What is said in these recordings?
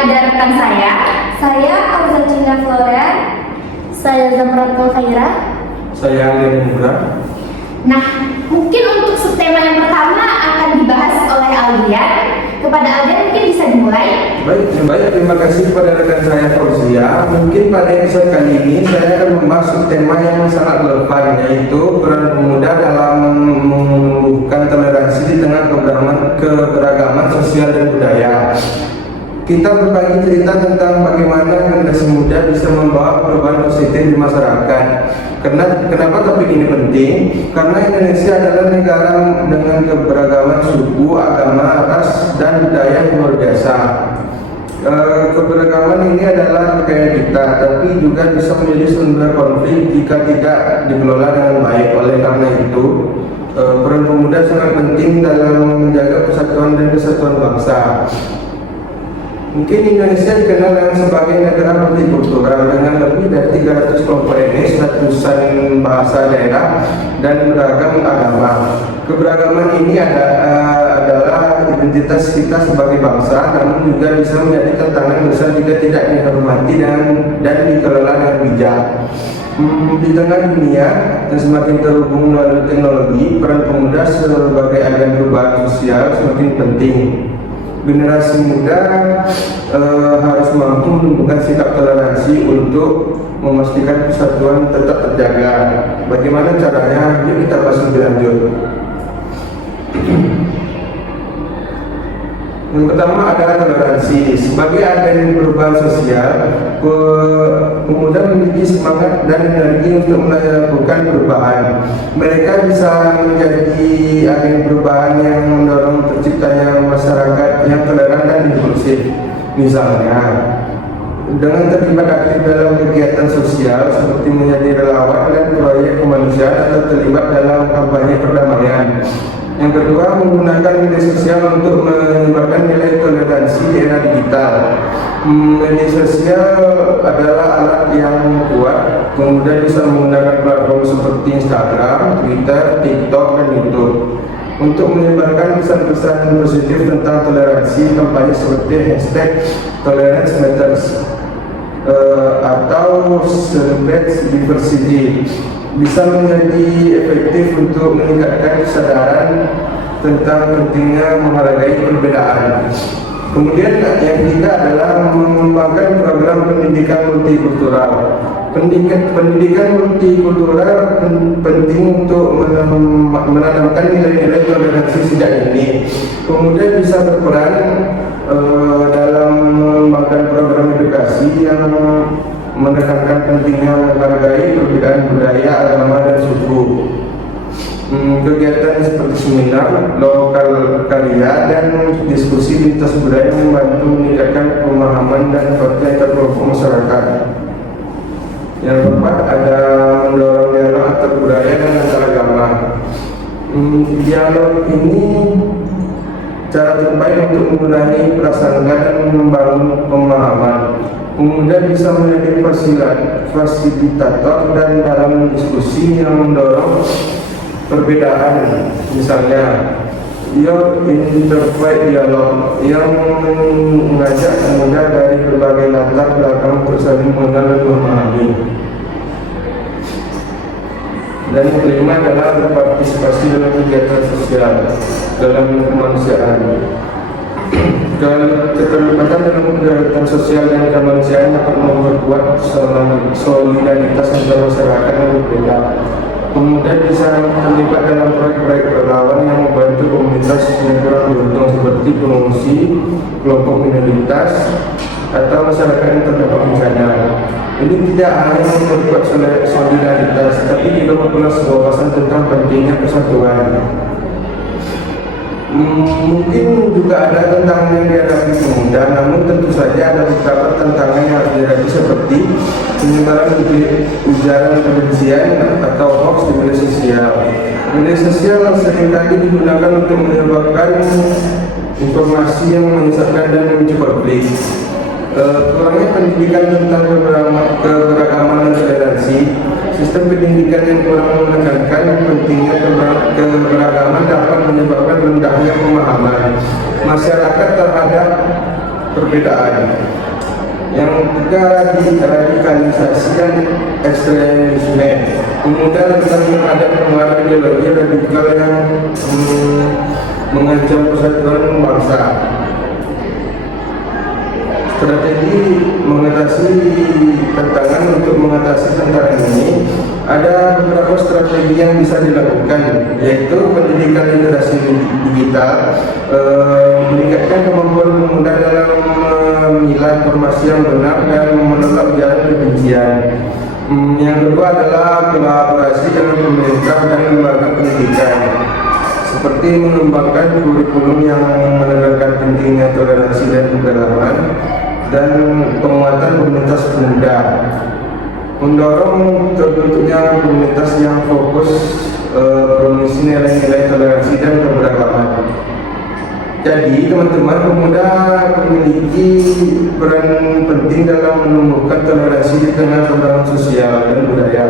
ada rekan saya. Saya Alzatina Floren. Saya Zamratul Khaira. Saya Alden Mubra. Nah, mungkin untuk subtema yang pertama akan dibahas oleh Aldian. Kepada Aldian mungkin bisa dimulai. Baik, terima kasih kepada rekan saya Fauzia. Mungkin pada episode kali ini saya akan membahas tema yang sangat relevan, yaitu peran pemuda dalam menumbuhkan toleransi di tengah keberagaman sosial dan budaya. Kita berbagi cerita tentang bagaimana generasi muda bisa membawa perubahan positif di masyarakat. Kenapa topik ini penting? Karena Indonesia adalah negara dengan keberagaman suku, agama, ras, dan budaya yang luar biasa. Keberagaman ini adalah kekayaan kita, tapi juga bisa menjadi sumber konflik jika tidak dikelola dengan baik. Oleh karena itu, peran pemuda sangat penting dalam menjaga persatuan dan kesatuan bangsa. Mungkin Indonesia dikenal dengan sebagai negara multikultural dengan lebih dari 300 kelompok etnis, ratusan bahasa daerah, dan beragam agama. Keberagaman ini adalah identitas kita sebagai bangsa, namun juga bisa menjadi tantangan besar jika tidak dihormati dan dikelola dengan bijak. Di tengah dunia yang semakin terhubung melalui teknologi, peran pemuda sebagai agen perubahan sosial semakin penting. Generasi muda harus mampu menumbuhkan sikap toleransi untuk memastikan persatuan tetap terjaga. Bagaimana caranya? Yuk kita bahas lebih lanjut. Yang pertama adalah toleransi. Sebagai agen perubahan sosial, pemuda memiliki semangat dan energi untuk melakukan perubahan. Mereka bisa menjadi agen perubahan yang mendorong terciptanya masyarakat yang toleran dan inklusif. Misalnya, dengan terlibat aktif dalam kegiatan sosial seperti menjadi relawan dan proyek kemanusiaan atau terlibat dalam kampanye perdamaian. Yang kedua, menggunakan media sosial untuk menyebarkan nilai toleransi di era digital. Media sosial adalah alat yang kuat. Pemuda bisa menggunakan platform seperti Instagram, Twitter, TikTok, dan YouTube untuk menyebarkan pesan-pesan positif tentang toleransi. Kampanye seperti hashtag Tolerance Matters atau Celebrate Diversity bisa menjadi efektif untuk meningkatkan kesadaran tentang pentingnya menghargai perbedaan. Kemudian yang ketiga adalah mengembangkan program pendidikan multikultural. Pendidikan multikultural penting untuk menanamkan nilai-nilai toleransi sejak dini. Kemudian bisa berperan dalam mengembangkan program edukasi yang menekankan pentingnya menghargai perbedaan budaya, agama, dan suku. Kegiatan seperti seminar, lokal karya, dan diskusi lintas budaya membantu meningkatkan pemahaman dan pengertian kelompok masyarakat. Yang keempat ada mendorong dialog antar budaya dan antar agama. Dialog ini cara terbaik untuk mengurangi prasangka dan membangun pemahaman. Pemuda bisa menjadi fasilitator dan dalam diskusi yang mendorong perbedaan. Misalnya, interfaith dialog yang mengajak pemuda dari berbagai latar belakang untuk saling mengenal dan memahami. Dan yang kelima adalah berpartisipasi dalam kegiatan sosial dalam kemanusiaan. Keterlibatan dalam kegiatan sosial dan kemanusiaan dapat memperkuat solidaritas antar masyarakat yang berbeda. Pemuda bisa terlibat dalam proyek-proyek relawan yang membantu komunitas yang kurang beruntung seperti pengungsi, kelompok minoritas, atau masyarakat yang terdampak bencana. Ini tidak hanya memperkuat solidaritas, tapi juga memperluas wawasan tentang pentingnya persatuan. Mungkin juga ada tantangan yang dihadapi pemuda, namun tentu saja ada beberapa tantangan yang harus dihadapi seperti penyebaran ujaran kebencian atau hoax di media sosial. Media sosial seringkali digunakan untuk menyebarkan informasi yang menyesatkan dan memicu konflik. Kurangnya pendidikan tentang keberagaman dan toleransi. Sistem pendidikan yang kurang menekankan pentingnya keberagaman dapat menyebabkan rendahnya pemahaman masyarakat terhadap perbedaan. Yang ketiga, radikalisasi dan ekstremisme. Kemudian tentang ada pengaruh ideologi radikal yang mengancam persatuan bangsa. Strategi mengatasi tantangan untuk mengatasi tantangan ini, ada beberapa strategi yang bisa dilakukan, yaitu pendidikan literasi digital, meningkatkan kemampuan pemuda dalam memilah informasi yang benar dan menolak ujaran kebencian. Yang kedua adalah kolaborasi dengan pemerintah dan lembaga pendidikan, seperti mengembangkan kurikulum yang menekankan pentingnya toleransi dan keberagaman dan penguatan komunitas pemuda, mendorong terbentuknya komunitas yang fokus promosi nilai-nilai toleransi dan keberagaman. Jadi teman-teman, pemuda memiliki peran penting dalam menumbuhkan toleransi di tengah perkembangan sosial dan budaya,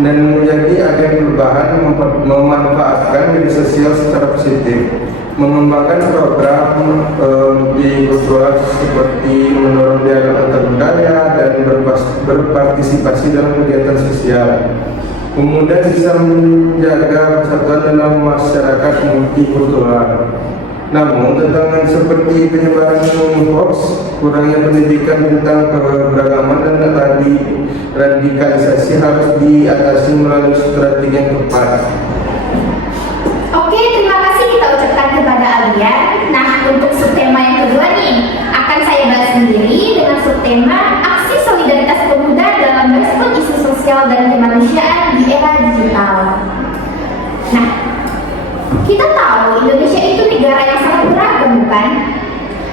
dan menjadi agen perubahan, memanfaatkan media sosial secara positif, mengembangkan program multikultural seperti mendorong dialog antar budaya dan berpartisipasi dalam kegiatan sosial. Kemudian bisa menjaga persatuan dalam masyarakat multikultural. Namun, tantangan seperti penyebaran hoax, kurangnya pendidikan tentang keberagaman dan radikalisasi harus diatasi melalui strategi yang tepat. Oke, terima kasih kita ucapkan kepada Aldian. Nah, untuk subtema yang kedua nih, akan saya bahas sendiri dengan subtema aksi solidaritas pemuda dalam merespon isu sosial dan kemanusiaan di era digital. Nah, kita tahu Indonesia itu negara yang sangat beragam, bukan?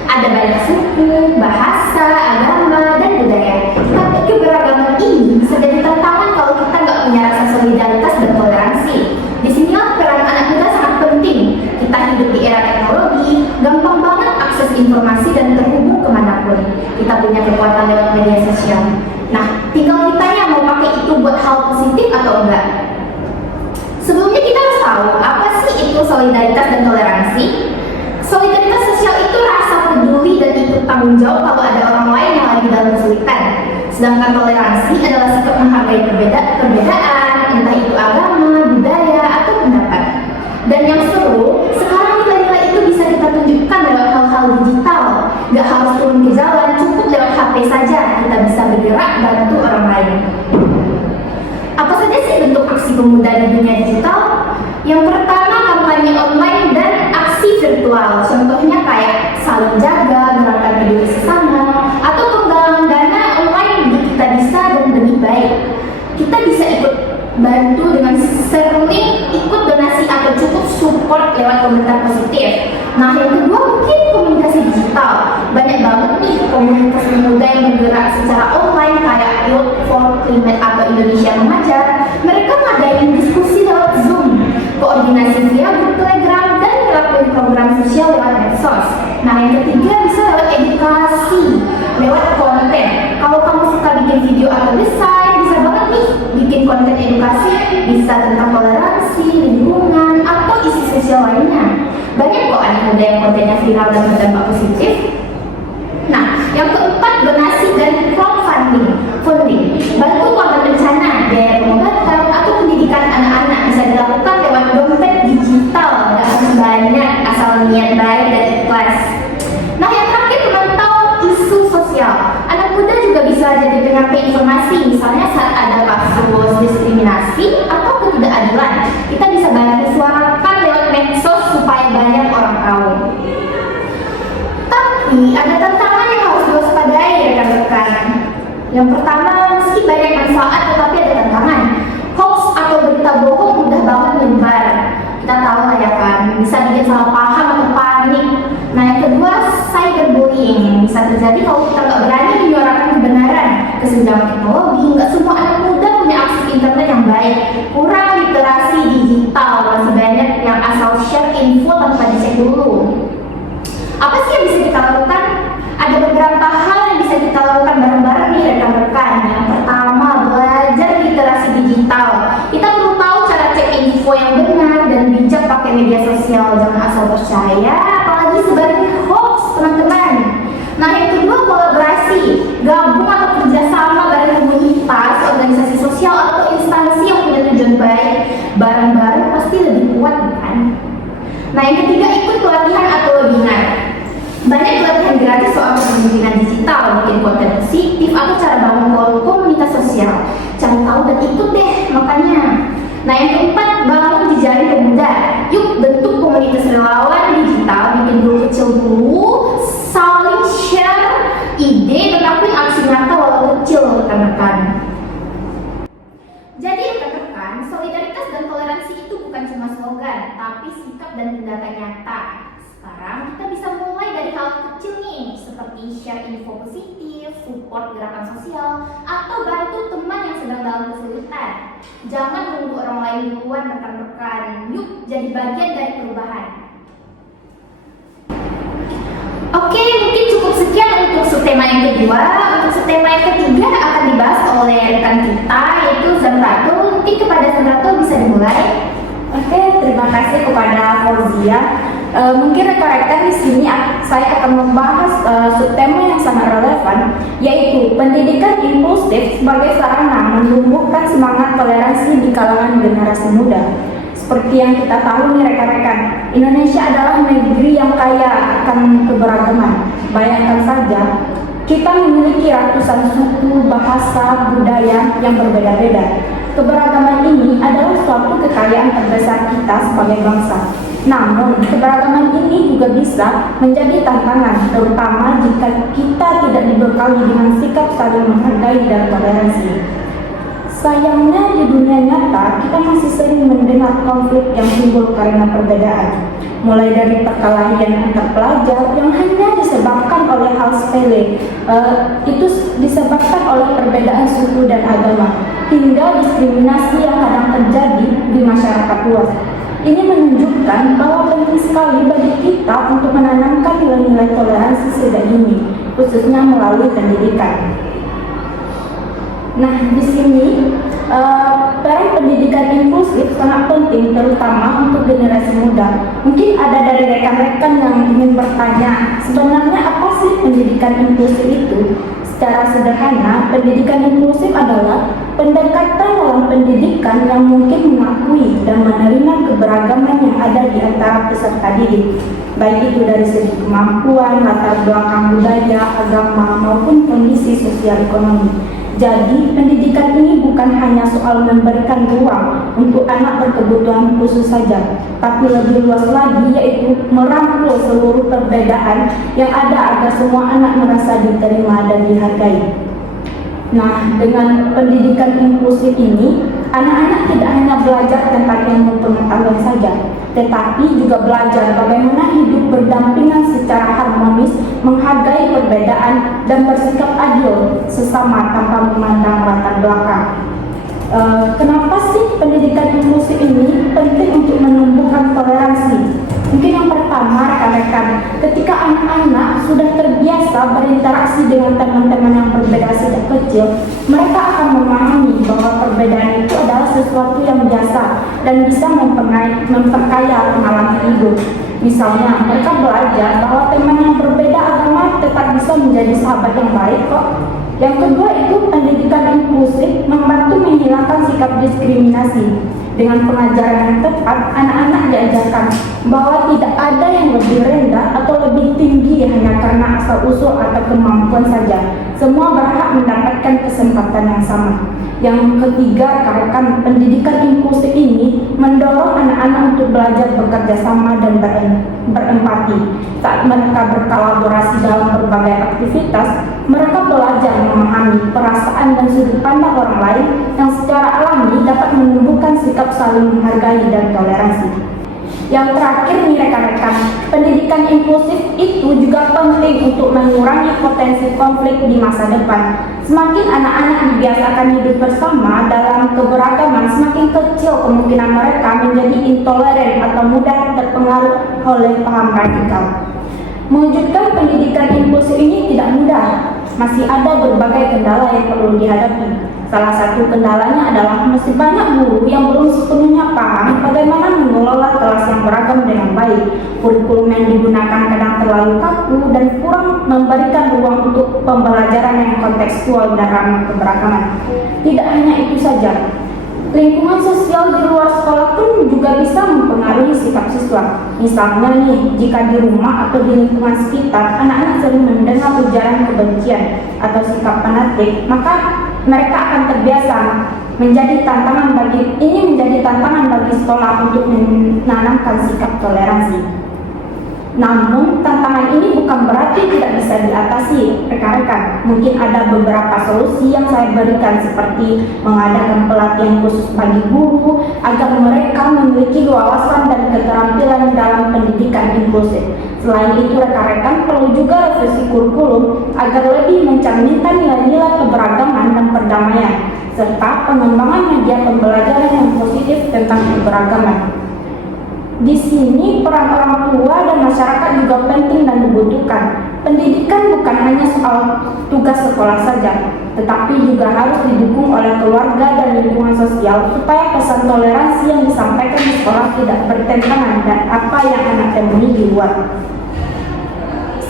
Ada banyak suku, bahasa, agama, dan budaya. Tapi keberagaman ini bisa jadi tantangan kalau kita nggak punya rasa solidaritas dan toleransi. Di sinilah peran anak muda sangat penting. Kita hidup di era teknologi, gampang banget akses informasi dan terhubung kemanapun. Kita punya kekuatan lewat media sosial. Nah, tinggal kitanya mau pakai itu buat hal positif atau enggak. Sebelumnya kita harus tahu apa sih itu solidaritas dan toleransi. Solidaritas sosial itu rasa peduli dan ikut tanggung jawab kalau ada orang lain yang lagi dalam kesulitan. Sedangkan toleransi adalah sikap menghargai perbedaan, entah itu agama, budaya, atau pendapat. Dan yang seru, sekarang nilai-nilai itu bisa kita tunjukkan lewat hal-hal digital. Gak harus turun ke jalan, cukup lewat HP saja kita bisa bergerak bantu orang lain. Apa saja sih bentuk aksi pemuda di dunia digital? Yang pertama, kampanye online dan aksi virtual. Contohnya kayak saling jaga, gerakan peduli sesama, atau penggalangan dana online di Kita Bisa dan Demi Baik. Kita bisa ikut bantu dengan share link, ikut donasi, atau cukup support lewat komentar positif. Nah, yang kedua mungkin komunikasi digital. Banyak banget nih komunitas pemuda yang bergerak secara online kayak Youth for Climate atau Indonesia Mengajar. Mereka ngadain diskusi lewat Zoom, koordinasi via grup Telegram, dan ngelakuin program sosial lewat medsos. Nah, yang ketiga bisa lewat edukasi, lewat konten. Kalau kamu suka bikin video atau desain, bisa banget nih bikin konten edukasi, bisa tentang toleransi, lingkungan, atau isu sosial lainnya. Banyak kok anak muda yang kontennya viral dan berdampak positif. Nah, yang keempat, donasi dan crowdfunding. Bantu korban bencana, biaya pengobatan, atau pendidikan anak-anak bisa dilakukan lewat dompet digital. Gak harus banyak, asal niat baik dan ikhlas. Nah, yang terakhir, memantau isu sosial. Anak muda juga bisa jadi penyampai informasi, misalnya saat ada kasus diskriminasi atau ketidakadilan. Kita bisa bantu suarakan lewat medsos supaya banyak orang tahu. Tapi ada tantangan yang harus diwaspadai rekan-rekan. Yang pertama, meski banyak manfaat tetapi ada tantangan. Hoax atau berita bohong mudah banget menyebar. Kita tahu lah ya kan, bisa bikin salah paham atau panik. Nah, yang kedua, cyberbullying. Bisa terjadi kalau kita nggak berani menyuarakan kebenaran. Kesenjangan teknologi, nggak semua anak muda punya akses internet yang baik. Kurang literasi digital, masih banyak yang asal share info tanpa dicek dulu. Apa sih yang bisa kita lakukan? Ada beberapa hal yang bisa kita lakukan bareng-bareng nih rekan-rekan. Yang pertama, belajar literasi digital. Kita perlu tahu cara cek info yang benar dan bijak pakai media sosial. Jangan asal percaya, apalagi sebarin hoax, teman-teman. Nah, yang kedua, kolaborasi. Gabung atau kerjasama bareng komunitas, organisasi sosial atau instansi yang punya tujuan baik. Bareng-bareng pasti lebih kuat, kan? Nah, yang ketiga, ikut pelatihan atau webinar. Banyak pelatihan gratis soal kepemimpinan digital, bikin konten positif, atau cara bangun komunitas sosial. Cari tahu dan ikut deh, makanya. Nah, yang keempat, bangun jejaring pemuda. Yuk bentuk komunitas relawan digital, bikin grup kecil dulu, saling share ide, dan lakuin aksi nyata walau kecil, rekan-rekan. Jadi rekan-rekan, solidaritas dan toleransi itu bukan cuma slogan, tapi sikap dan tindakan nyata. Sekarang kita bisa mulai dari hal kecil nih, seperti share info positif, support gerakan sosial, atau bantu teman yang sedang dalam kesulitan. Jangan tunggu orang lain duluan, rekan-rekan. Yuk jadi bagian dari perubahan. Oke, mungkin cukup sekian untuk subtema yang kedua. Untuk subtema yang ketiga akan dibahas oleh rekan kita, yaitu Zamrato. Mungkin kepada Zamrato bisa dimulai. Oke, terima kasih kepada Fauzia. Mungkin rekan-rekan di sini saya akan membahas subtema yang sangat relevan, yaitu pendidikan inklusif sebagai sarana menumbuhkan semangat toleransi di kalangan generasi muda. Seperti yang kita tahu nih rekan-rekan, Indonesia adalah negeri yang kaya akan keberagaman. Bayangkan saja, kita memiliki ratusan suku, bahasa, budaya yang berbeda-beda. Keberagaman ini adalah suatu kekayaan terbesar kita sebagai bangsa. Namun, keberagaman ini juga bisa menjadi tantangan, terutama jika kita tidak dibekali dengan sikap saling menghargai dan toleransi. Sayangnya di dunia nyata, kita masih sering mendengar konflik yang timbul karena perbedaan. Mulai dari perkelahian antar pelajar yang hanya disebabkan oleh hal sepele, itu disebabkan oleh perbedaan suku dan agama, hingga diskriminasi yang kadang terjadi di masyarakat luas. Ini menunjukkan bahwa penting sekali bagi kita untuk menanamkan nilai-nilai toleransi sejak dini, khususnya melalui pendidikan. Nah, di sini peran pendidikan inklusif sangat penting, terutama untuk generasi muda. Mungkin ada dari rekan-rekan yang ingin bertanya, sebenarnya apa sih pendidikan inklusif itu? Secara sederhana, pendidikan inklusif adalah pendekatan dalam pendidikan yang mungkin mengakui dan menerima keberagaman yang ada di antara peserta didik, baik itu dari segi kemampuan, latar belakang budaya, agama, maupun kondisi sosial ekonomi. Jadi, pendidikan ini bukan hanya soal memberikan ruang untuk anak berkebutuhan khusus saja, tapi lebih luas lagi, yaitu merangkul seluruh perbedaan yang ada agar semua anak merasa diterima dan dihargai. Nah, dengan pendidikan inklusif ini, anak-anak tidak hanya belajar tentang ilmu pengetahuan saja, tetapi juga belajar bagaimana hidup berdampingan secara harmonis, menghargai perbedaan, dan bersikap adil sesama tanpa memandang latar belakang. Kenapa sih pendidikan inklusif ini penting untuk menumbuhkan toleransi? Mungkin yang pertama, rekan-rekan, ketika anak-anak sudah terbiasa berinteraksi dengan teman-teman yang berbeda sejak kecil, mereka akan memahami bahwa perbedaan itu adalah sesuatu yang biasa dan bisa memperkaya pengalaman hidup. Misalnya, mereka belajar bahwa teman yang berbeda agama tetap bisa menjadi sahabat yang baik kok. Yang kedua itu pendidikan inklusif membantu menghilangkan sikap diskriminasi. Dengan pengajaran yang tepat, anak-anak diajarkan bahwa tidak ada yang lebih rendah atau lebih tinggi hanya karena asal-usul atau kemampuan saja. Semua berhak mendapatkan kesempatan yang sama. Yang ketiga, rekan-rekan, pendidikan inklusif ini mendorong anak-anak untuk belajar bekerja sama dan berempati. Saat mereka berkolaborasi dalam berbagai aktivitas, mereka belajar memahami perasaan dan sudut pandang orang lain yang secara alami dapat menumbuhkan sikap saling menghargai dan toleransi. Yang terakhir nih rekan-rekan, pendidikan inklusif itu juga penting untuk mengurangi potensi konflik di masa depan. Semakin anak-anak dibiasakan hidup bersama dalam keberagaman, semakin kecil kemungkinan mereka menjadi intoleran atau mudah terpengaruh oleh paham radikal. Mewujudkan pendidikan inklusif ini tidak mudah. Masih ada berbagai kendala yang perlu dihadapi. Salah satu kendalanya adalah masih banyak guru yang belum sepenuhnya paham bagaimana mengelola kelas yang beragam dengan baik. baik. Kurikulum yang digunakan kadang terlalu kaku dan kurang memberikan ruang untuk pembelajaran yang kontekstual dan ramah keberagaman. Tidak hanya itu saja, lingkungan sosial di luar sekolah pun juga bisa mempengaruhi sikap siswa. Misalnya nih, jika di rumah atau di lingkungan sekitar, anak-anak sering mendengar ujaran kebencian atau sikap fanatik, maka mereka akan terbiasa menjadi tantangan bagi sekolah untuk menanamkan sikap toleransi. Namun, tantangan ini bukan berarti tidak bisa diatasi, rekan-rekan. Mungkin ada beberapa solusi yang saya berikan, seperti mengadakan pelatihan khusus bagi guru agar mereka memiliki wawasan dan keterampilan dalam pendidikan inklusif. Selain itu, rekan-rekan perlu juga revisi kurikulum agar lebih mencerminkan nilai-nilai keberagaman dan perdamaian, serta pengembangan media pembelajaran yang positif tentang keberagaman. Di sini peran orang tua dan masyarakat juga penting dan dibutuhkan. Pendidikan bukan hanya soal tugas sekolah saja, tetapi juga harus didukung oleh keluarga dan lingkungan sosial supaya pesan toleransi yang disampaikan di sekolah tidak bertentangan dengan apa yang anak temui di luar.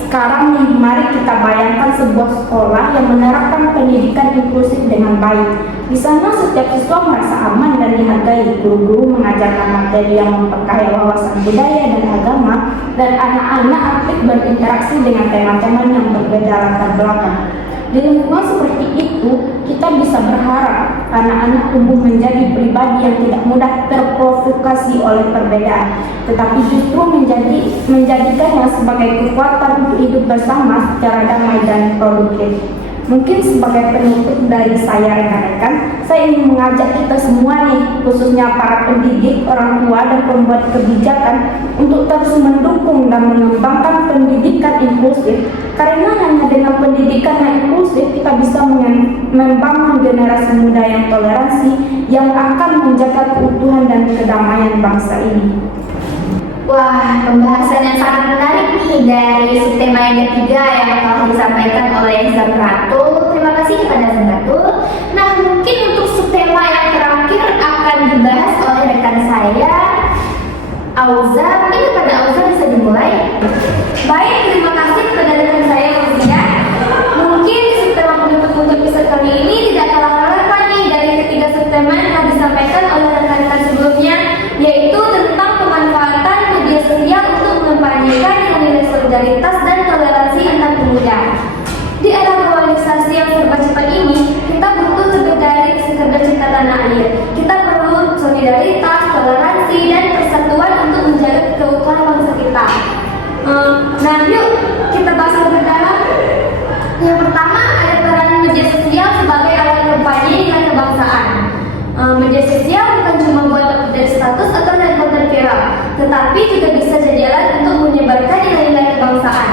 Sekarang nih, mari kita bayangkan sebuah sekolah yang menerapkan pendidikan inklusif dengan baik. Di sana setiap siswa merasa aman dan dihargai. Guru-guru mengajarkan materi yang memperkaya wawasan budaya dan agama, dan anak-anak aktif berinteraksi dengan tema-tema yang berbeda latar belakang. Di lingkungan seperti itu, kita bisa berharap anak-anak tumbuh menjadi pribadi yang tidak mudah terprovokasi oleh perbedaan, tetapi justru menjadikannya sebagai kekuatan untuk hidup bersama secara damai dan produktif. Mungkin sebagai penutup dari saya, rekan-rekan, saya ingin mengajak kita semua nih, khususnya para pendidik, orang tua, dan pembuat kebijakan untuk terus mendukung dan mengembangkan pendidikan inklusif, karena hanya dengan pendidikan yang inklusif kita bisa membangun generasi muda yang toleransi yang akan menjaga keutuhan dan kedamaian bangsa ini. Wah, pembahasan yang sangat menarik nih dari subtema yang ketiga yang telah disampaikan oleh Zamratul. Terima kasih kepada Zamratul. Nah, mungkin untuk subtema yang terakhir akan dibahas oleh rekan saya, Auza. Mungkin kepada Auza bisa dimulai. Baik, terima kasih kepada rekan saya, Auza. Mungkin subtema penutup untuk episode kali ini tidak kalah relevan nih dari ketiga subtema yang telah disampaikan oleh rekan-rekan sebelumnya, yaitu tentang pemanfaatan media sosial untuk mengempanyekan nilai solidaritas dan toleransi antar pemuda. Di era globalisasi yang serba cepat ini, kita butuh lebih dari sekedar cinta tanah air. Kita perlu solidaritas, toleransi, dan persatuan untuk menjaga keutuhan bangsa kita. Nah, yuk kita bahas lebih dalam. Yang pertama, ada peran media sosial sebagai alat kampanye nilai kebangsaan. Media sosial bukan cuma buat update status atau dan konten viral, tetapi juga bisa jadi alat untuk menyebarkan nilai-nilai kebangsaan.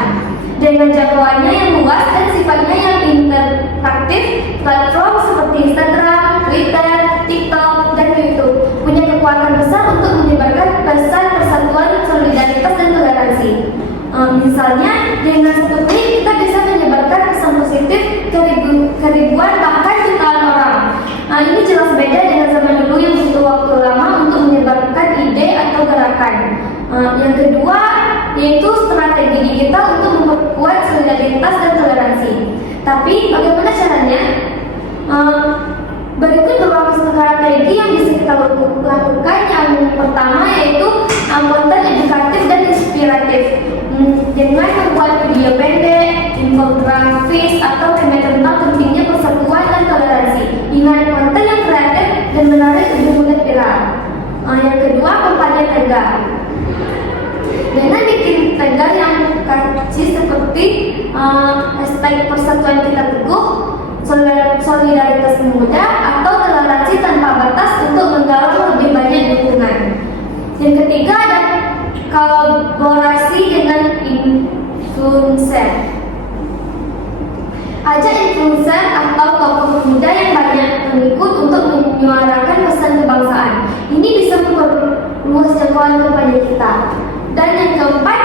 Dengan jangkauannya yang luas dan sifatnya yang interaktif, platform seperti Instagram, Twitter, TikTok, dan YouTube punya kekuatan besar untuk menyebarkan pesan persatuan, solidaritas, dan toleransi. Misalnya, dengan satu klik kita bisa menyebarkan pesan positif ke ribuan bahkan jutaan orang. Ini jelas beda dengan zaman dulu yang butuh waktu lama untuk menyebarkan ide atau gerakan. Yang kedua, yaitu strategi digital untuk memperkuat solidaritas dan toleransi. Tapi bagaimana caranya? Berikut beberapa strategi yang bisa kita lakukan. Yang pertama yaitu konten edukatif dan inspiratif. Dengan membuat video pendek, infografis, atau tema tentang pentingnya persatuan dan toleransi. Ingat, konten yang kreatif dan menarik untuk mudah viral. Yang kedua, kampanye tagar. Dengan bikin tagar yang catchy seperti hashtag persatuan kita teguh, solidaritas muda, atau toleransi tanpa batas untuk menggalang lebih banyak dukungan. Yang ketiga, ada kolaborasi dengan influencer. Ajak influencer atau tokoh muda yang banyak pengikut untuk menyuarakan pesan kebangsaan. Ini bisa memperluas jangkauan kampanye kita. Dan yang keempat,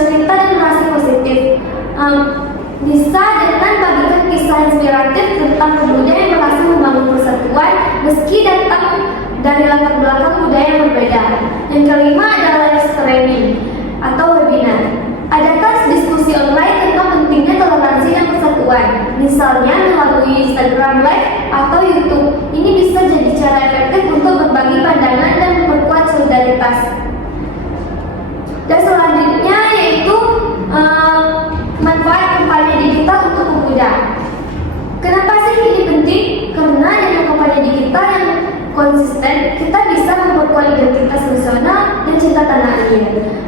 cerita dan narasi positif. Bisa dengan bagikan kisah inspiratif tentang pemuda yang berhasil membangun persatuan meski datang dari latar belakang budaya yang berbeda. Yang kelima adalah live streaming. Misalnya melalui Instagram Live atau YouTube. Ini bisa jadi cara efektif untuk berbagi pandangan dan memperkuat solidaritas. Dan selanjutnya yaitu manfaat kampanye digital untuk pemuda. Kenapa sih ini penting? Karena dengan kampanye digital yang konsisten, kita bisa memperkuat identitas nasional dan cinta tanah air,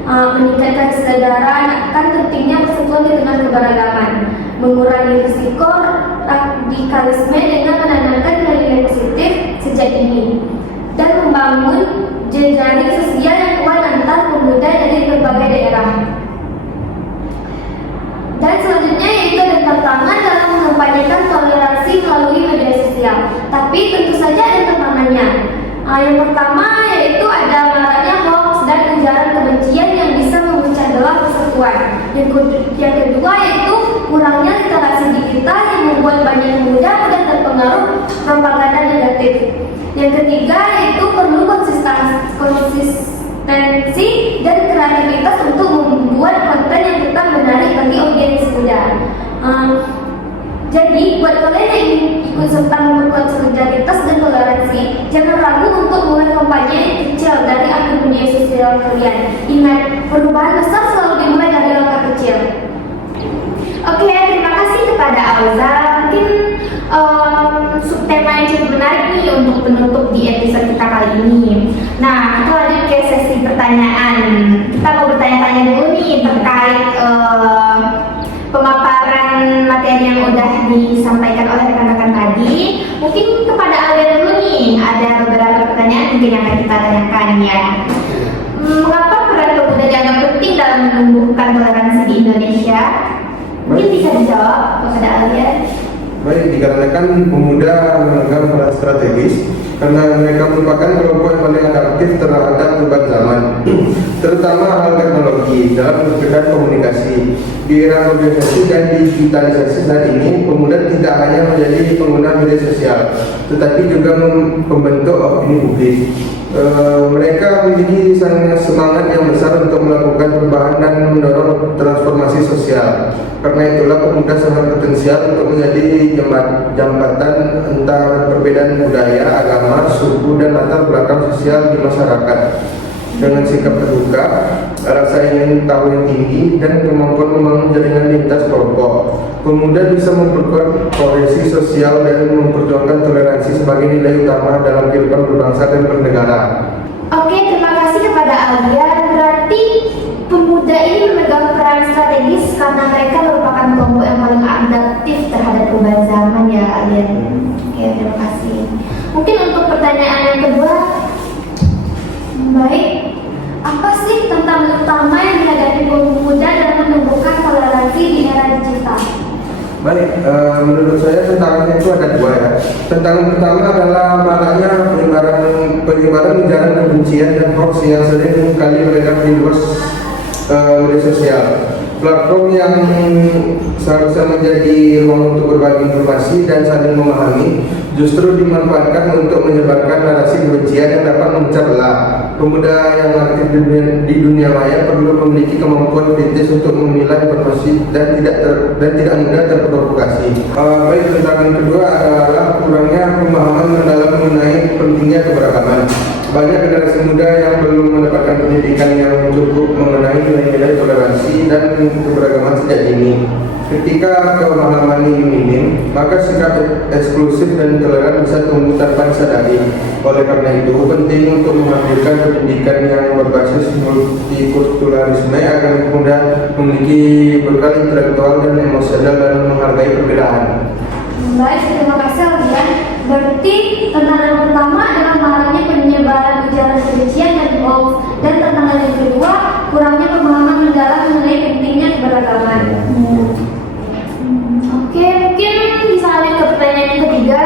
meningkatkan kesadaran akan pentingnya persatuan di tengah keberagaman, mengurangi risiko radikalisme dengan menanamkan nilai-nilai positif sejak dini, dan membangun jejaring sosial yang kuat antar pemuda dari berbagai daerah. Dan selanjutnya yaitu ada tantangan dalam mengampanyekan toleransi melalui media sosial. Tapi tentu saja ada tantangannya. Yang pertama yaitu ada maraknya hoax dan ujaran kebencian yang bisa memecah belah persatuan. Yang kedua yaitu kurangnya literasi digital yang membuat banyak pemuda mudah terpengaruh propaganda negatif. Yang ketiga yaitu perlu konsistensi dan kreativitas untuk membuat konten yang tetap menarik bagi audiens muda. Jadi buat kalian yang ingin ikut serta memperkuat solidaritas dan toleransi, jangan ragu untuk mulai kampanye kecil dari akun media sosial kalian. Ingat, perubahan besar selalu dimulai dari langkah kecil. Oke, terima kasih kepada Auza. Mungkin subtema yang cukup menarik nih untuk penutup di episode kita kali ini. Nah, kita lanjut ke sesi pertanyaan. Kita mau bertanya-tanya dulu nih terkait pemaparan materi yang udah disampaikan oleh rekan-rekan tadi. Mungkin kepada Alia dulu nih, ada beberapa pertanyaan mungkin yang akan kita tanyakan ya. Mengapa peran pemuda dianggap penting dalam menumbuhkan toleransi di Indonesia? Mungkin bisa dijawab kepada Alia. Baik, dikarenakan pemuda memegang peran strategis karena mereka merupakan kelompok yang paling adaptif terhadap perubahan zaman, terutama hal teknologi dalam menciptakan komunikasi. Di era globalisasi dan digitalisasi saat ini, pemuda tidak hanya menjadi pengguna media sosial, tetapi juga membentuk opini publik. Mereka memiliki semangat yang besar untuk melakukan perubahan dan mendorong transformasi sosial. Karena itulah pemuda sangat potensial untuk menjadi jembatan antara perbedaan budaya, agama, suku, dan latar belakang sosial di masyarakat. Dengan sikap terbuka, rasa ingin tahu yang tinggi, dan kemampuan membangun jaringan lintas kelompok, pemuda bisa memperkuat kohesi sosial dan memperjuangkan toleransi sebagai nilai utama dalam kehidupan berbangsa dan bernegara. Oke, terima kasih kepada Alia. Berarti pemuda ini memegang peran strategis karena mereka merupakan kelompok yang paling adaptif terhadap perubahan zaman ya Alia. Oke, terima kasih. Mungkin untuk pertanyaan yang kedua, Baik, apa sih tantangan utama yang dihadapi pemuda dalam menumbuhkan toleransi di era digital? Baik, menurut saya tantangannya itu ada dua ya. Tantangan pertama adalah maraknya penyebaran ujaran kebencian dan hoax yang sering kali beredar di luar media sosial. Platform yang seharusnya menjadi ruang untuk berbagi informasi dan saling memahami justru dimanfaatkan untuk menyebarkan narasi kebencian yang dapat memecah belah. Pemuda yang aktif di dunia maya perlu memiliki kemampuan kritis untuk memilah informasi dan tidak mudah terprovokasi. Baik, tantangan kedua adalah kurangnya pemahaman mendalam mengenai pentingnya keberagaman. Banyak generasi muda yang belum mendapatkan pendidikan yang cukup mengenai nilai-nilai toleransi dan keberagaman sejak dini. Ketika pemahaman ini minim, maka sikap eksklusif dan intoleran bisa tumbuh tanpa disadari. Oleh karena itu, penting untuk menghadirkan pendidikan yang berbasis multikulturalisme agar pemuda memiliki bekal intelektual dan emosional dalam menghargai perbedaan. Baik, terima kasih Aldian. Berarti tantangan pertama adalah maraknya penyebaran ujaran kebencian dan hoax, dan tantangan yang kedua kurangnya pemahaman mendalam mengenai pentingnya keberagaman. oke, mungkin bisa lanjut ke pertanyaan yang ketiga.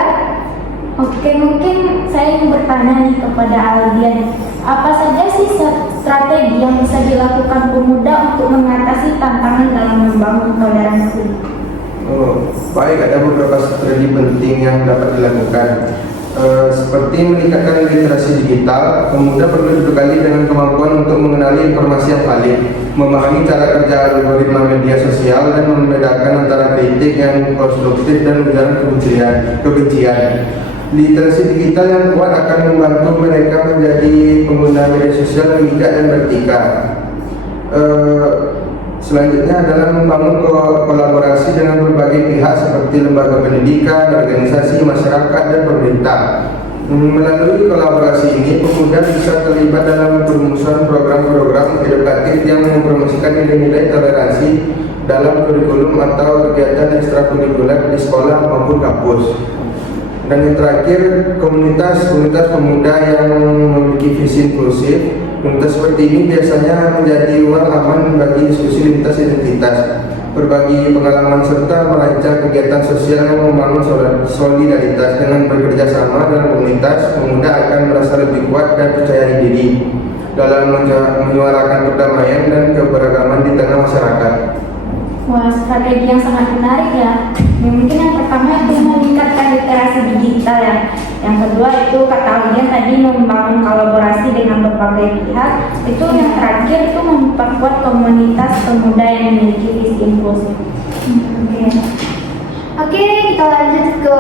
Oke, mungkin saya ingin bertanya nih kepada Aldian, apa saja sih strategi yang bisa dilakukan pemuda untuk mengatasi tantangan dalam membangun toleransi? Baik, ada beberapa strategi penting yang dapat dilakukan. seperti meningkatkan literasi digital. Pemuda perlu dibekali dengan kemampuan untuk mengenali informasi yang valid, memahami cara kerja algoritma media sosial, dan membedakan antara kritik yang konstruktif dan ujaran kebencian. Literasi digital yang kuat akan membantu mereka menjadi pengguna media sosial yang bijak dan beretika. Selanjutnya adalah membangun kolaborasi dengan berbagai pihak seperti lembaga pendidikan, organisasi, masyarakat, dan pemerintah. Melalui kolaborasi ini, pemuda bisa terlibat dalam perumusan program-program edukatif yang mempromosikan nilai-nilai toleransi dalam kurikulum atau kegiatan ekstrakurikuler di sekolah maupun kampus. Dan yang terakhir, komunitas pemuda yang memiliki visi inklusif. Komunitas seperti ini biasanya menjadi ruang aman bagi diskusi lintas identitas, berbagi pengalaman serta merancang kegiatan sosial yang membangun solidaritas. Dengan bekerja sama dalam komunitas, pemuda akan merasa lebih kuat dan percaya diri dalam menyuarakan perdamaian dan keberagaman di tengah masyarakat. Wah, strategi yang sangat menarik ya. Mungkin yang pertama itu meningkatkan literasi digital ya. Yang kedua itu kata Aldian tadi membangun kolaborasi dengan berbagai pihak. Itu yang terakhir itu memperkuat komunitas pemuda yang memiliki visi inklusif. Oke, kita lanjut ke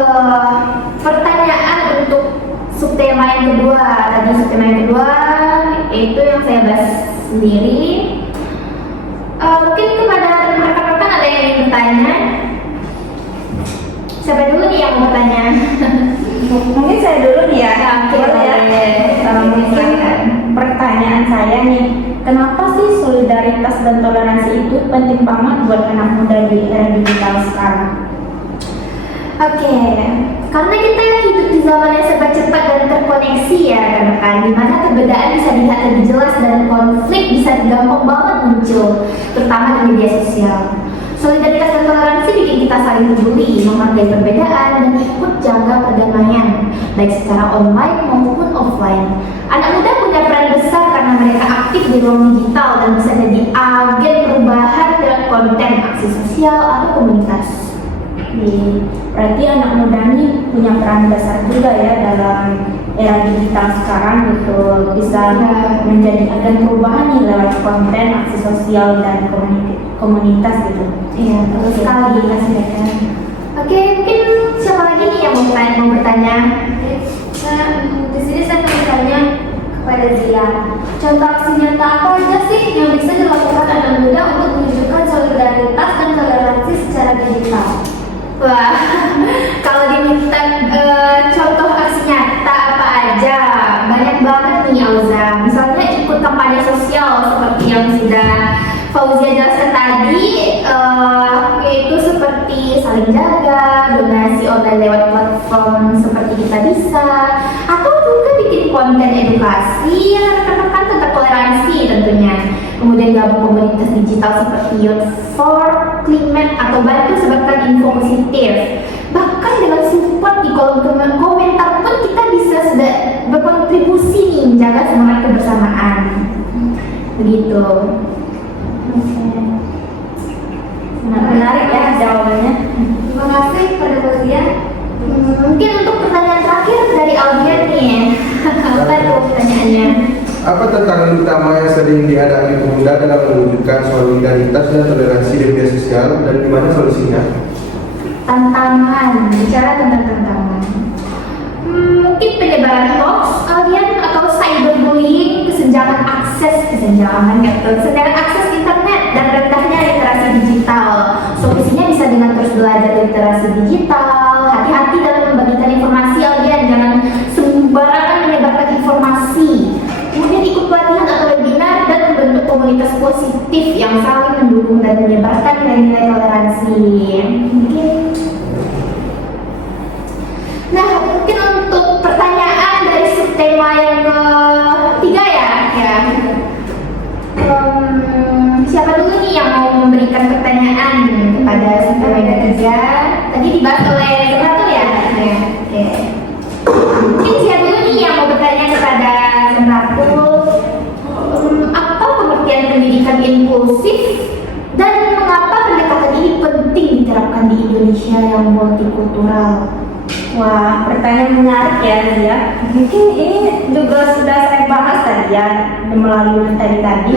pertanyaan untuk subtema yang kedua. Tadi subtema yang kedua itu yang saya bahas sendiri. Mungkin kepada rekan-rekan ada yang ingin bertanya? Siapa dulu nih yang mau bertanya? Mungkin saya dulu nih ya. Boleh. Mungkin pertanyaan saya nih, kenapa sih solidaritas dan toleransi itu penting banget buat anak muda di era digital sekarang? Oke, karena kita hidup di zaman yang serba cepat dan terkoneksi ya rekan-rekan, di mana perbedaan bisa dilihat lebih jelas dan konflik bisa gampang banget muncul, terutama di media sosial. Solidaritas dan toleransi bikin kita saling peduli, menghargai perbedaan, dan ikut jaga perdamaian, baik secara online maupun offline. Anak muda punya peran besar karena mereka aktif di ruang digital dan bisa jadi agen perubahan lewat konten, aksi sosial, atau komunitas. Berarti anak muda ini punya peran besar juga ya dalam era digital sekarang gitu, bisa menjadi agen perubahan nih lewat konten, aksi sosial, dan komunitas gitu. Iya, betul sekali Mas Mega. Oke, mungkin siapa lagi nih yang mau bertanya? Di sini saya mau bertanya kepada Zia. Contoh aksi nyata apa aja sih yang bisa dilakukan anak muda untuk menunjukkan solidaritas dan toleransi secara digital? Wah, kalau diminta contoh aksi nyata apa aja, banyak banget nih Auza. Misalnya ikut kampanye sosial seperti yang sudah Fauzia jelaskan tadi, yaitu seperti saling jaga, donasi online lewat platform seperti Kita Bisa, atau juga bikin konten edukasi yang rekan-rekan tentang toleransi tentunya. Kemudian gabung komunitas digital seperti Youth for Climate atau bantu sebarkan info positif. Bahkan dengan support di kolom komentar pun kita bisa sudah berkontribusi nih menjaga semangat kebersamaan. Begitu. Sangat menarik ya jawabannya. Terima kasih pada Fauzia. Mungkin untuk pertanyaan terakhir dari Aldian nih. Apa tuh pertanyaannya? Apa tantangan utama yang sering dihadapi pemuda dalam mewujudkan solidaritas dan toleransi di media sosial, dan gimana solusinya? Tantangan, bicara tentang tantangan. Mungkin penyebaran hoax, Aldian, atau cyberbullying, kesenjangan akses internet, dan rendahnya literasi digital. Solusinya bisa dengan terus belajar literasi digital. Hati-hati dalam membagikan informasi, Aldian, jangan sembarangan menyebarkan informasi. Kemudian ikut pelatihan atau webinar dan membentuk komunitas positif yang saling mendukung dan menyebarkan nilai-nilai toleransi. Nah, mungkin untuk pertanyaan dari subtema yang ketiga ya. Siapa dulu nih yang mau memberikan pertanyaan kepada subtema yang ketiga? Tadi dibahas oleh Semratul ya? Oke. Mungkin siapa dulu nih yang mau bertanya kepada Semratul? Apa pengertian pendidikan inklusif dan mengapa pendekatan ini penting diterapkan di Indonesia yang multikultural? Wah, pertanyaan menarik ya, Zia. Mungkin ini juga sudah saya bahas tadi ya melalui tadi.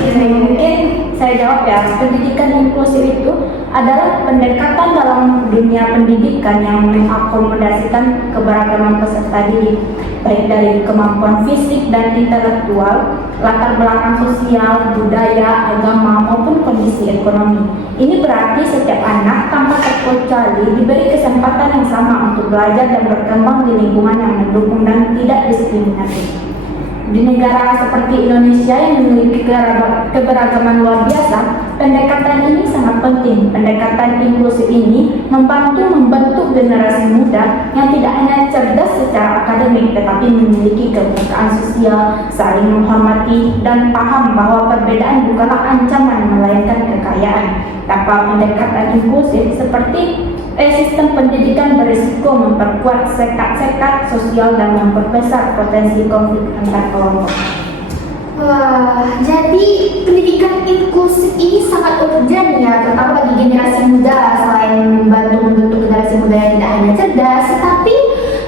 Mungkin saya jawab ya, pendidikan inklusif itu adalah pendekatan dalam dunia pendidikan yang mengakomodasikan keberagaman peserta didik, baik dari kemampuan fisik dan intelektual, latar belakang sosial, budaya, agama, maupun kondisi ekonomi. Ini berarti setiap anak tanpa terkecuali diberi kesempatan yang sama untuk belajar dan berkembang di lingkungan yang mendukung dan tidak diskriminatif. Di negara seperti Indonesia yang memiliki keberagaman luar biasa, pendekatan ini sangat penting. Pendekatan inklusif ini membentuk generasi muda yang tidak hanya cerdas secara akademik, tetapi memiliki kebukaan sosial, saling menghormati, dan paham bahwa perbedaan bukanlah ancaman melainkan kekayaan. Tanpa pendekatan inklusif seperti sistem pendidikan berisiko memperkuat sekat-sekat sosial dan memperbesar potensi konflik antar kelompok. Wah, jadi pendidikan inklusif ini sangat urgent ya, terutama bagi generasi muda. Selain membantu membentuk generasi muda yang tidak hanya cerdas, tetapi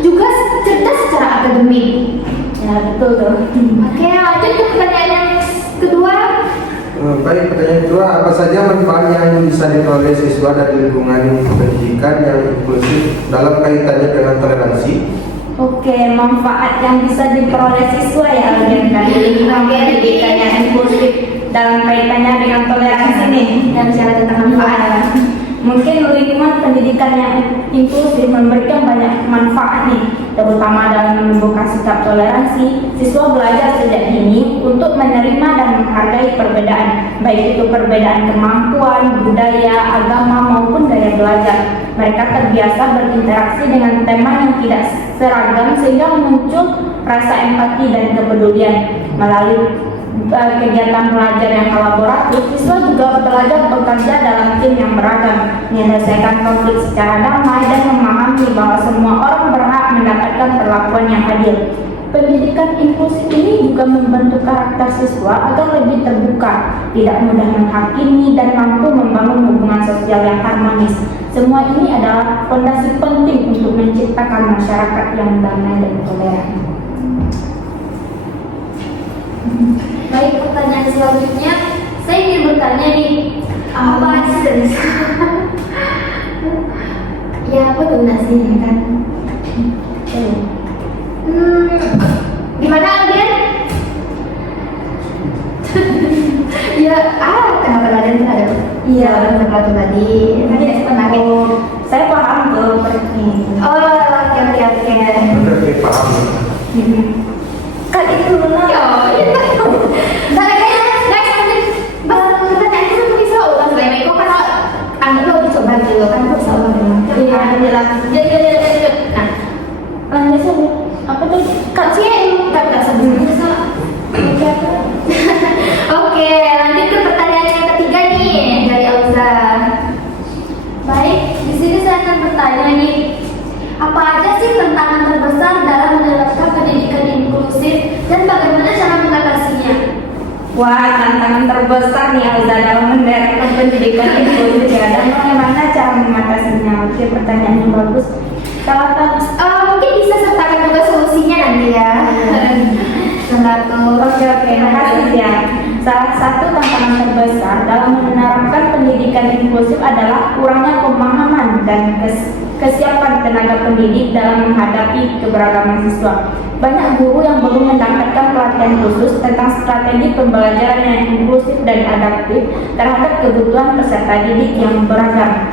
juga cerdas secara akademik. Ya, betul tuh. Oke, lanjut ke pertanyaan yang kedua. Baik, pertanyaan kedua, apa saja manfaat yang bisa diperoleh siswa dari lingkungan pendidikan yang inklusif dalam kaitannya dengan toleransi? Oke, manfaat yang bisa diperoleh siswa ya dari lingkungan pendidikan yang inklusif dalam kaitannya dengan toleransi nih. Yang bicara tentang manfaat. Mungkin lingkungan pendidikan yang inklusif memberikan banyak manfaat nih, terutama dalam membuka sikap toleransi. Siswa belajar sejak dini untuk menerima dan menghargai perbedaan, baik itu perbedaan kemampuan, budaya, agama maupun gaya belajar. Mereka terbiasa berinteraksi dengan teman yang tidak seragam sehingga muncul rasa empati dan kepedulian. Melalui kegiatan belajar yang kolaboratif, siswa juga belajar bekerja dalam tim yang beragam, menyelesaikan konflik secara damai, dan memahami bahwa semua orang berhak mendapatkan perlakuan yang adil. Pendidikan inklusif ini juga membentuk karakter siswa agar lebih terbuka, tidak mudah menghakimi, dan mampu membangun hubungan sosial yang harmonis. Semua ini adalah fondasi penting untuk menciptakan masyarakat yang damai dan toleran. Baik, pertanyaan selanjutnya, saya ingin bertanya nih, apa sih? Ya, apa tuh nasi kan? Gimana Aldian? Ya, kenapa Aldian ada? Iya, kenapa tuh tadi? Tadi menarik. Saya paham tuh ini. Oh, oke. Oke, paham. Kan itu benar. Apa tuh? Oke, lanjut ke pertanyaan yang ketiga nih dari Elza. Baik, di sini saya akan bertanya nih, apa aja sih tantangan terbesar dalam menerapkan pendidikan inklusif dan bagaimana cara mengatasinya? Wah, tantangan terbesar nih Alza dalam menerapkan pendidikan inklusif ya, dan bagaimana cara mengatasinya? Oke, pertanyaan yang bagus. Salah satu Mungkin bisa sertakan juga solusinya nanti ya. Oke, terima kasih ya. Salah satu tantangan terbesar dalam menerapkan pendidikan inklusif adalah kurangnya pemahaman dan kesiapan tenaga pendidik dalam menghadapi keberagaman siswa. Banyak guru yang belum mendapatkan pelatihan khusus tentang strategi pembelajaran yang inklusif dan adaptif terhadap kebutuhan peserta didik yang beragam.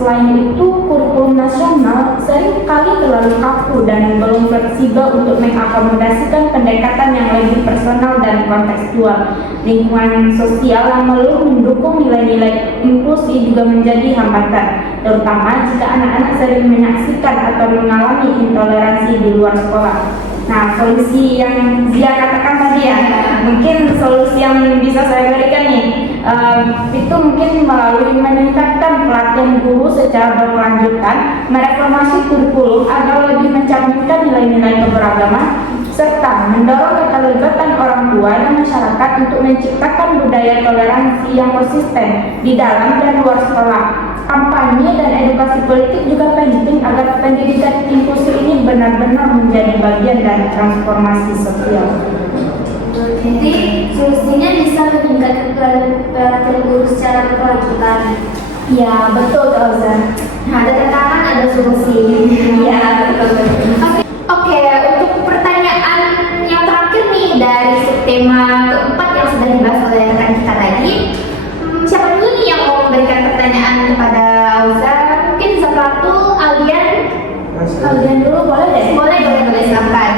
Selain itu, kurikulum nasional seringkali terlalu kaku dan belum fleksibel untuk mengakomodasikan pendekatan yang lebih personal dan kontekstual. Lingkungan sosial yang belum mendukung nilai-nilai inklusi juga menjadi hambatan, terutama jika anak-anak sering menyaksikan atau mengalami intoleransi di luar sekolah. Nah, solusi yang dia katakan tadi ya, mungkin solusi yang bisa saya berikan nih, itu mungkin melalui meningkatkan pelatihan guru secara berkelanjutan, mereformasi kurikulum agar lebih mencantumkan nilai-nilai keberagaman, serta mendorong keterlibatan orang tua dan masyarakat untuk menciptakan budaya toleransi yang konsisten di dalam dan luar sekolah. Kampanye dan edukasi politik juga penting agar pendidikan inklusi ini benar-benar menjadi bagian dari transformasi sosial. Jadi solusinya bisa meningkatkan perhatian guru secara berkelanjutan. Ya, betul Kauza. Nah, ada tantangan, ada solusi. Ya, betul. Oke, untuk pertanyaan yang terakhir nih dari subtema keempat yang sudah dibahas oleh rekan kita tadi, siapa dulu nih yang mau memberikan pertanyaan kepada Auza? Mungkin Zakratul, Aldian? Aldian dulu boleh deh? Boleh, silakan.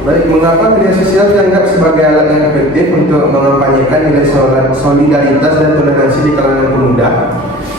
Baik, mengapa media sosial dianggap sebagai alat yang efektif untuk mengampanyekan nilai solidaritas dan toleransi di kalangan pemuda?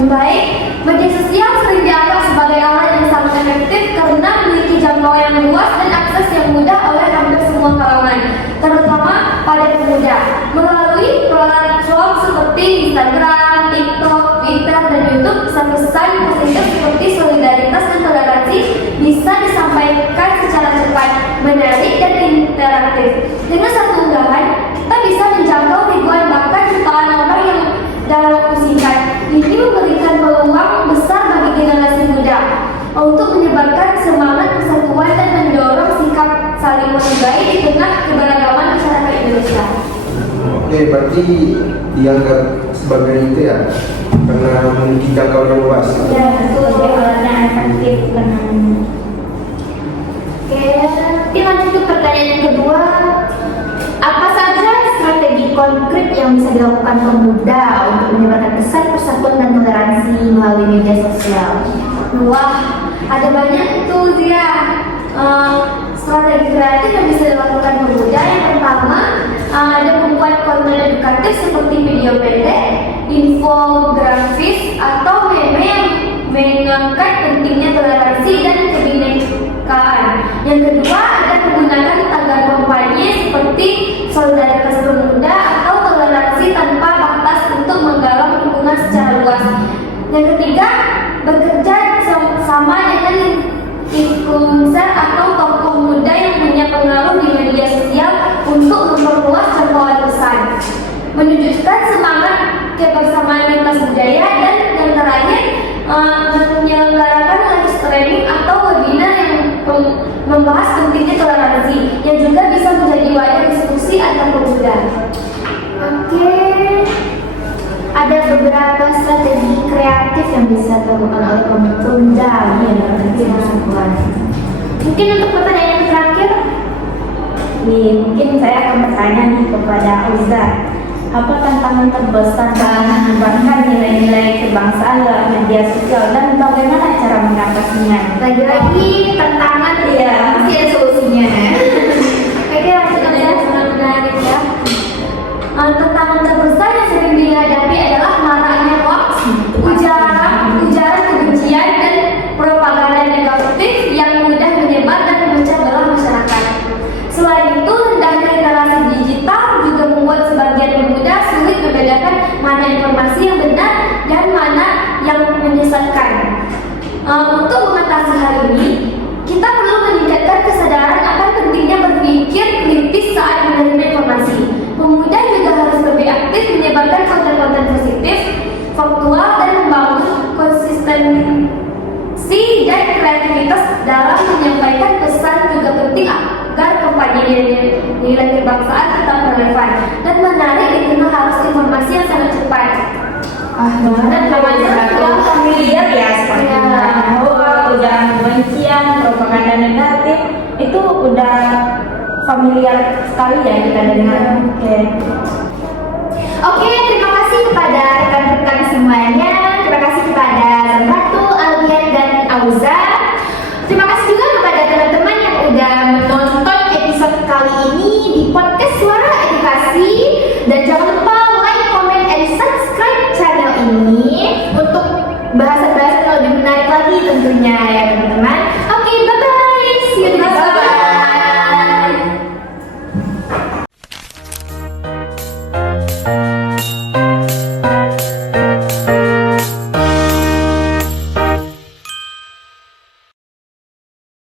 Baik, media sosial sering dianggap sebagai alat yang sangat efektif karena memiliki jangkauan yang luas dan akses yang mudah oleh hampir semua kalangan, terutama pada pemuda. Melalui platform seperti Instagram, TikTok, Twitter, dan YouTube, pesan-pesan positif seperti solidaritas dan toleransi bisa disampaikan secara cepat, menarik, dan interaktif. Dengan satu unggahan, kita bisa menjangkau ribuan bahkan jutaan orang yang dalam waktu singkat. Ini memberikan peluang besar bagi generasi muda untuk menyebarkan semangat persatuan dan mendorong sikap saling menghargai di tengah keberagaman masyarakat Indonesia. Oke, berarti dianggap sebagai itu ya, karena memiliki jangkauan yang luas. Ya, betul. Sebagai alat yang efektif dengan. Oke, nanti lanjut ke pertanyaan yang kedua. Apa saja strategi konkret yang bisa dilakukan pemuda untuk menyebarkan pesan persatuan dan toleransi melalui media sosial? Wah, ada banyak tuh Zia. Strategi kreatif yang bisa dilakukan pemuda. Yang pertama, ada membuat konten edukatif seperti video pendek, infografis, atau meme yang mengangkat pentingnya toleransi dan kebinekaan. Yang kedua, ada menggunakan tagar kampanye seperti solidaritas pemuda atau toleransi tanpa batas untuk menggalang dukungan secara luas. Yang ketiga, bekerja sama dengan influencer atau tokoh muda yang punya pengaruh di media sosial untuk memperluas jangkauan pesan, menunjukkan semangat kebersamaan lintas budaya, dan yang terakhir menyelenggarakan live streaming atau webinar yang membahas pentingnya toleransi yang juga bisa menjadi wadah diskusi antar pemuda. Oke, ada beberapa strategi kreatif yang bisa dilakukan oleh pemuda dalam persatuan. Mungkin untuk pertanyaan yang terakhir, Mungkin saya akan bertanya nih kepada Auza. Apa tantangan terbesar dalam menyebarkan nilai-nilai kebangsaan lewat media sosial dan bagaimana cara mengatasinya? lagi-lagi tantangan ya, pasti ada solusinya. Oke, langsung aja. Menarik ya. Tantangan terbesar yang sering dihadapi adalah maraknya hoax, ujaran kebencian, dan propaganda negatif yang mudah menyebar dan memecah belah masyarakat. Selain itu, rendahnya literasi digital juga membuat sebagian pemuda sulit membedakan mana informasi yang benar dan mana yang menyesatkan. Untuk mengatasi hal ini, kita perlu meningkatkan kesadaran akan pentingnya berpikir kritis saat menerima informasi. Pemuda juga harus lebih aktif menyebarkan konten-konten positif, faktual, dan membangun konsistensi dan kreativitas dalam menyampaikan pesan juga penting agar kampanye nilai kebangsaan tetap relevan dan menarik di tengah arus informasi yang sangat cepat. Dan yang familiar ya seperti ujaran kebencian, propaganda negatif itu udah familiar sekali ya kita dengar. Oke,